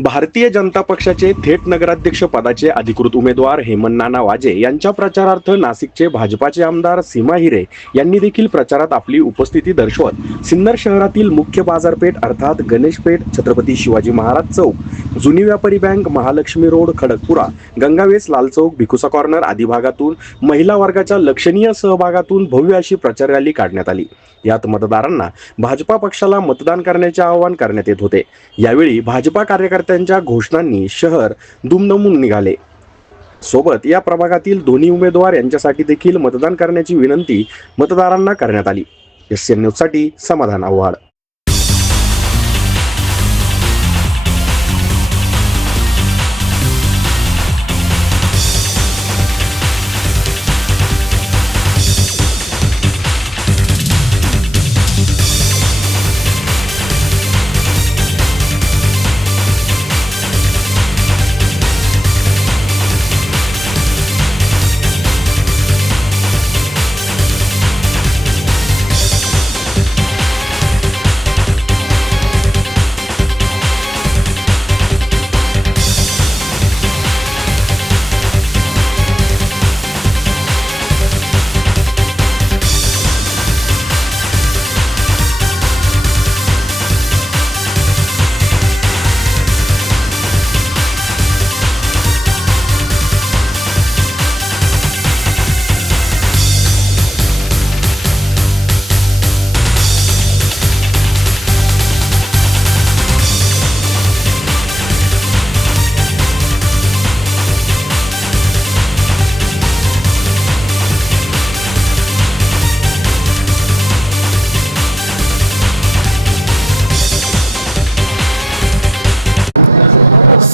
भारतीय जनता पक्षाचे थेट नगराध्यक्ष पदाचे अधिकृत उमेदवार हेमंत नाना वाजे यांच्या प्रचारार्थ नाशिकचे भाजपाचे आमदार सीमा हिरे यांनी देखील प्रचारात आपली उपस्थिती दर्शवत सिन्नर शहरातील मुख्य बाजारपेठ अर्थात गणेशपेठ छत्रपती शिवाजी महाराज चौक जुनी व्यापारी bank Mahalaxmi road Khadakpura Gangawes Lal Chowk Bhikusa corner आदी भागातून महिला वर्गाच्या लक्षणीय सहभागातून भव्य अशी प्रचार रॅली काढण्यात आली. यात मतदारांना भाजपा पक्षाला मतदान करण्याचे आवाहन करण्यात येत होते. यावेळी भाजपा कार्यकर्त्यांच्या घोषणांनी शहर दुमदमून निघाले. सोबत या प्रभागातील दोन्ही उमेदवार यांच्यासाठी देखील मतदान करण्याची विनंती मतदारांना करण्यात आली. एस एन न्यूजसाठी समाधान आव्हाड.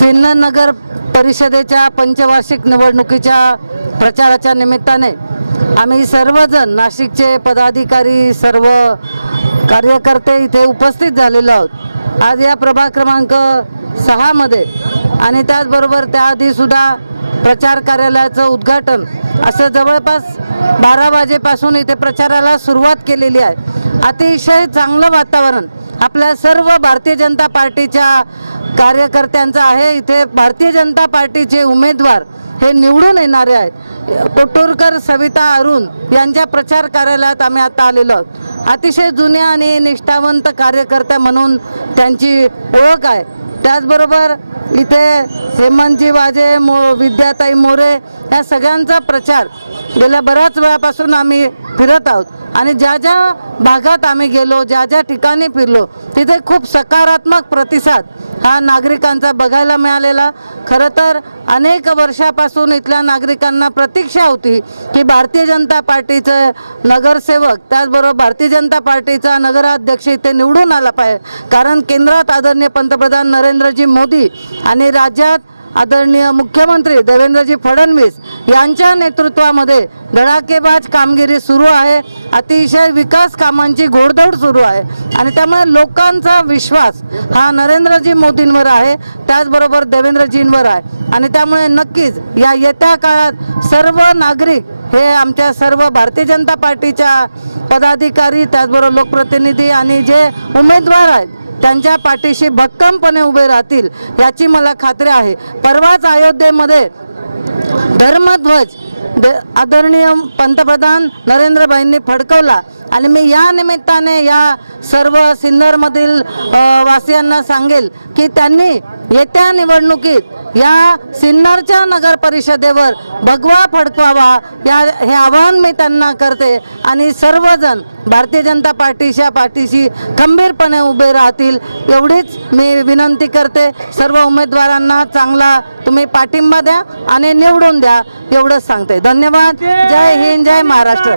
सिन्नर नगर परिषदेच्या पंचवार्षिक निवडणुकीच्या प्रचाराच्या निमित्ताने आम्ही सर्वजण नाशिकचे पदाधिकारी सर्व कार्यकर्ते इथे उपस्थित झालेलो आहोत. आज या प्रभाग क्रमांक सहामध्ये आणि त्याचबरोबर त्याआधी सुद्धा प्रचार कार्यालयाचं उद्घाटन असं जवळपास बारा वाजेपासून इथे प्रचाराला सुरुवात केलेली आहे. अतिशय चांगलं वातावरण आपल्या सर्व भारतीय जनता पार्टीच्या कार्यकर्त्यांचं आहे. इथे भारतीय जनता पार्टीचे उमेदवार हे निवडून येणारे आहेत. कोटूरकर सविता अरुण यांच्या प्रचार कार्यालयात आम्ही आता आलेलो आहोत. अतिशय जुन्या आणि निष्ठावंत कार्यकर्त्या म्हणून त्यांची ओळख आहे. त्याचबरोबर इथे हेमंतजी वाजे मो विद्याताई मोरे या सगळ्यांचा प्रचार गेल्या बऱ्याच वेळापासून आम्ही फिरत आहोत. आणि ज्या ज्या भागात आम्ही गेलो ज्या ज्या ठिकाणी फिरलो तिथे खूप सकारात्मक प्रतिसाद हा नागरिकांचा बघायला मिळालेला. खरं तर अनेक वर्षापासून इथल्या नागरिकांना प्रतीक्षा होती की भारतीय जनता पार्टीचं नगरसेवक त्याचबरोबर भारतीय जनता पार्टीचा नगराध्यक्ष इथे निवडून आला पाहिजे. कारण केंद्रात आदरणीय पंतप्रधान नरेंद्रजी मोदी आणि राज्यात आदरणीय मुख्यमंत्री देवेंद्रजी फडणवीस यांच्या नेतृत्वामध्ये धडाकेबाज कामगिरी सुरू आहे. अतिशय विकास कामांची घोडदौड सुरू आहे. आणि त्यामुळे लोकांचा विश्वास हा नरेंद्रजी मोदींवर आहे. त्याचबरोबर देवेंद्रजींवर आहे. आणि त्यामुळे नक्कीच या येत्या काळात सर्व नागरिक हे आमच्या सर्व भारतीय जनता पार्टीच्या पदाधिकारी त्याचबरोबर लोकप्रतिनिधी आणि जे उमेदवार आहेत त्यांच्या पाठीशी भक्कमपणे उभे राहतील याची मला खात्री आहे. परवाच अयोध्येमध्ये धर्मध्वज द- आदरणीय पंतप्रधान नरेंद्रभाईंनी फडकवला आणि मी या निमित्ताने या सर्व सिन्नरमधील वासियांना सांगेल की त्यांनी येत्या निवडणुकीत या सिन्नरच्या नगर परिषदेवर भगवा फडकवावा या हे आवाहन मी त्यांना करते. आणि सर्वजण भारतीय जनता पार्टीच्या पाठीशी खंबीरपणे उभे राहतील एवढीच मी विनंती करते. सर्व उमेदवारांना चांगला तुम्ही पाठिंबा द्या आणि निवडून द्या एवढंच सांगते. धन्यवाद. जय हिंद जय महाराष्ट्र.